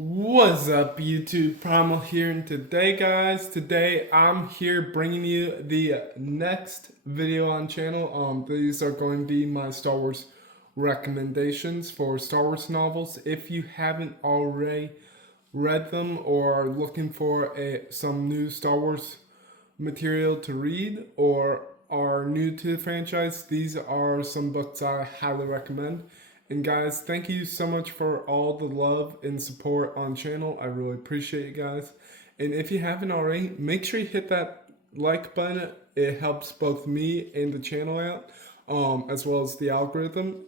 What's up, YouTube? Primal here, and today I'm here bringing you the next video on channel. These are going to be my Star Wars recommendations for Star Wars novels. If you haven't already read them or are looking for some new Star Wars material to read or are new to the franchise, these are some books I highly recommend. And guys, thank you so much for all the love and support on channel. I really appreciate you guys. And if you haven't already, make sure you hit that like button. It helps both me and the channel out, as well as the algorithm.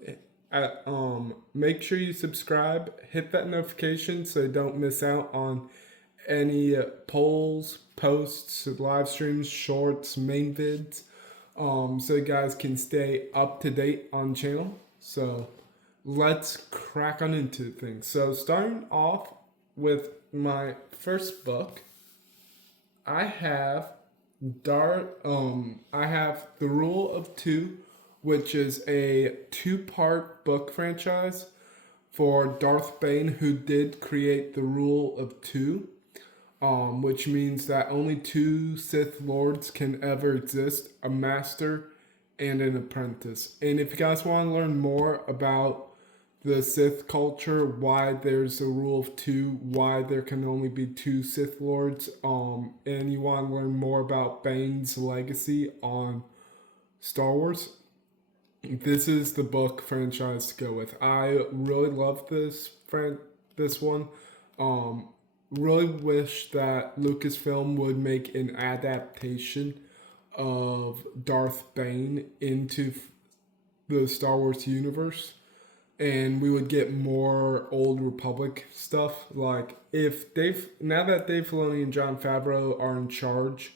Make sure you subscribe, hit that notification so you don't miss out on any polls, posts, live streams, shorts, main vids, so you guys can stay up to date on channel. So let's crack on into things. So starting off with my first book, I have I have The Rule of Two, which is a two-part book franchise for Darth Bane, who did create the Rule of Two, which means that only two Sith Lords can ever exist, a master and an apprentice. And if you guys want to learn more about the Sith culture, why there's a rule of two, why there can only be two Sith Lords, and you want to learn more about Bane's legacy on Star Wars, this is the book franchise to go with. I really love this one. Really wish that Lucasfilm would make an adaptation of Darth Bane into the Star Wars universe, and we would get more Old Republic stuff. Like if now that Dave Filoni and Jon Favreau are in charge,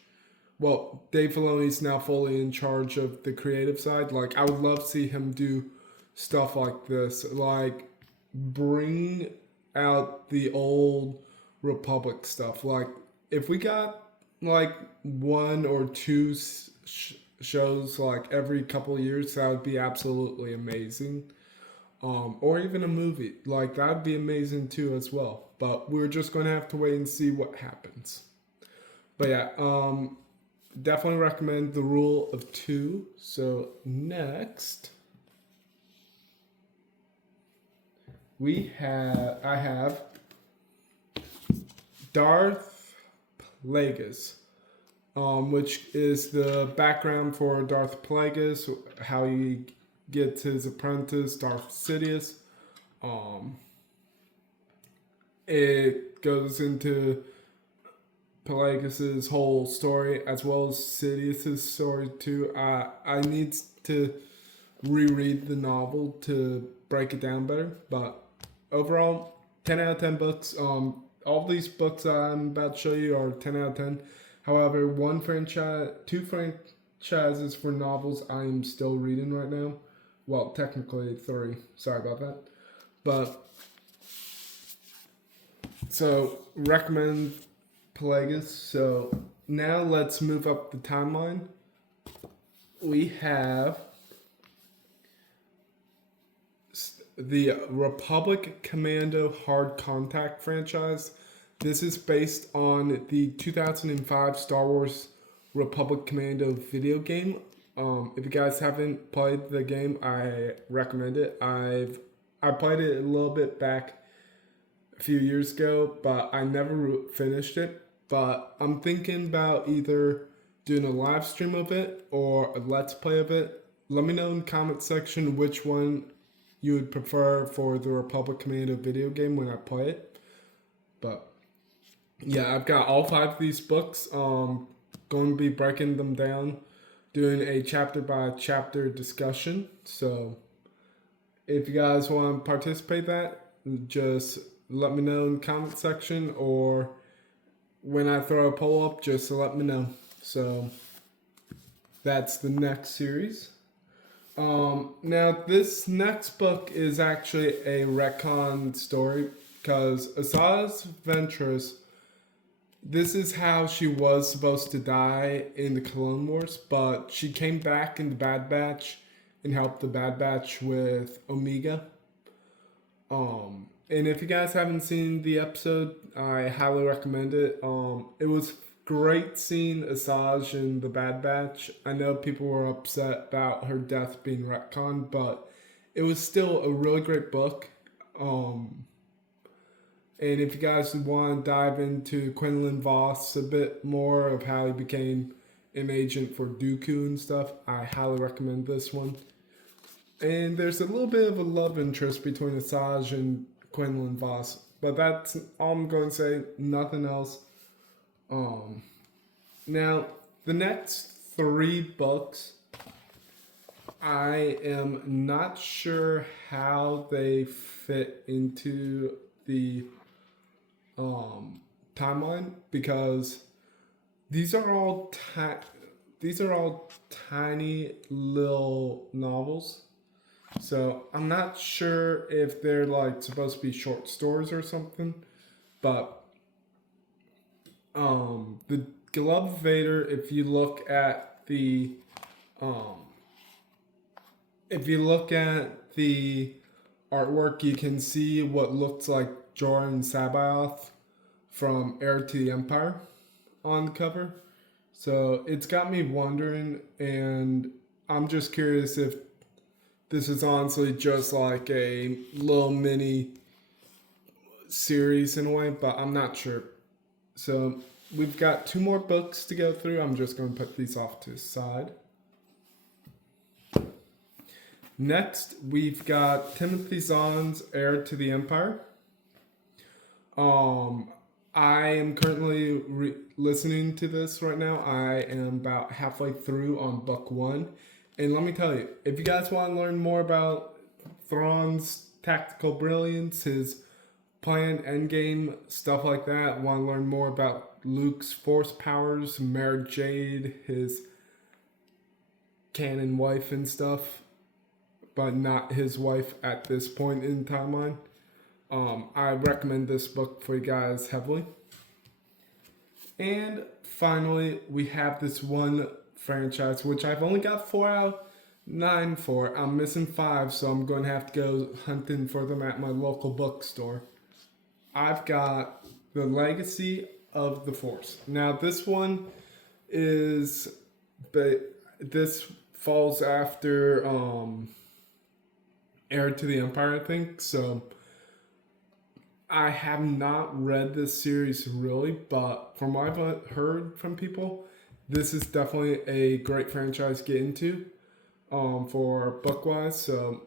well, Dave Filoni's now fully in charge of the creative side. Like I would love to see him do stuff like this, like bring out the Old Republic stuff. Like if we got like one or two shows like every couple of years, that would be absolutely amazing. Or even a movie. Like, that'd be amazing too as well. But we're just going to have to wait and see what happens. But yeah, definitely recommend The Rule of Two. So next, I have Darth Plagueis, which is the background for Darth Plagueis, how he gets his apprentice, Darth Sidious. It goes into Plagueis' whole story as well as Sidious's story too. I need to reread the novel to break it down better, but overall, 10 out of 10 books. All these books I'm about to show you are 10 out of 10. However, two franchises for novels I'm still reading right now. Well, technically 3. Sorry about that. But, so, recommend Plagueis. So, now let's move up the timeline. We have the Republic Commando Hard Contact franchise. This is based on the 2005 Star Wars Republic Commando video game. If you guys haven't played the game, I recommend it. I played it a little bit back a few years ago, but I never finished it. But I'm thinking about either doing a live stream of it or a let's play of it. Let me know in the comment section which one you would prefer for the Republic Commando video game when I play it. But yeah, I've got all 5 of these books. Going to be breaking them down, doing a chapter by chapter discussion. So if you guys want to participate in that, just let me know in the comment section, or when I throw a poll up, just let me know. So that's the next series. Now this next book is actually a retcon story, because Asajj Ventress, this is how she was supposed to die in the Clone Wars, but she came back in the Bad Batch and helped the Bad Batch with Omega. And if you guys haven't seen the episode, I highly recommend it. It was great seeing Asajj in the Bad Batch. I know people were upset about her death being retconned, but it was still a really great book. Um, and if you guys want to dive into Quinlan Voss a bit more of how he became an agent for Dooku and stuff, I highly recommend this one. And there's a little bit of a love interest between Asajj and Quinlan Voss, but that's all I'm going to say. Nothing else. Um, Now, the next three books, I am not sure how they fit into the timeline because these are all these are all tiny little novels. So I'm not sure if they're like supposed to be short stories or something, but the Glove of Vader, if you look at the um, artwork, you can see what looks like Jordan Sabaoth from Heir to the Empire on the cover. So it's got me wondering, and I'm just curious if this is honestly just like a little mini series in a way, but I'm not sure. So we've got two more books to go through. I'm just going to put these off to the side. Next, we've got Timothy Zahn's Heir to the Empire. I am currently listening to this right now. I am about halfway through on book one. And let me tell you, if you guys want to learn more about Thrawn's tactical brilliance, his planned endgame, stuff like that, want to learn more about Luke's force powers, Mara Jade, his canon wife and stuff, but not his wife at this point in timeline, I recommend this book for you guys heavily. And finally, we have this one franchise, which I've only got 4 out of 9 for. I'm missing 5, so I'm going to have to go hunting for them at my local bookstore. I've got The Legacy of the Force. Now, this one is, but this falls after Heir to the Empire, I think. So I have not read this series really, but from what I've heard from people, this is definitely a great franchise to get into for book-wise. So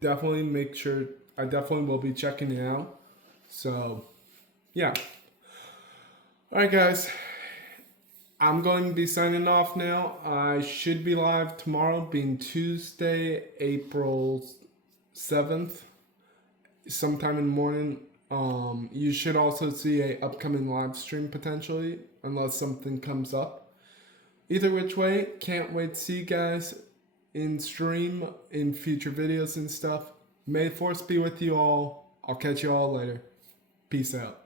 definitely make sure, I definitely will be checking it out. So yeah. Alright guys, I'm going to be signing off now. I should be live tomorrow, being Tuesday, April 7th, sometime in the morning. You should also see a upcoming live stream potentially, unless something comes up. Either which way, can't wait to see you guys in stream, in future videos and stuff. May the Force be with you all. I'll catch you all later. Peace out.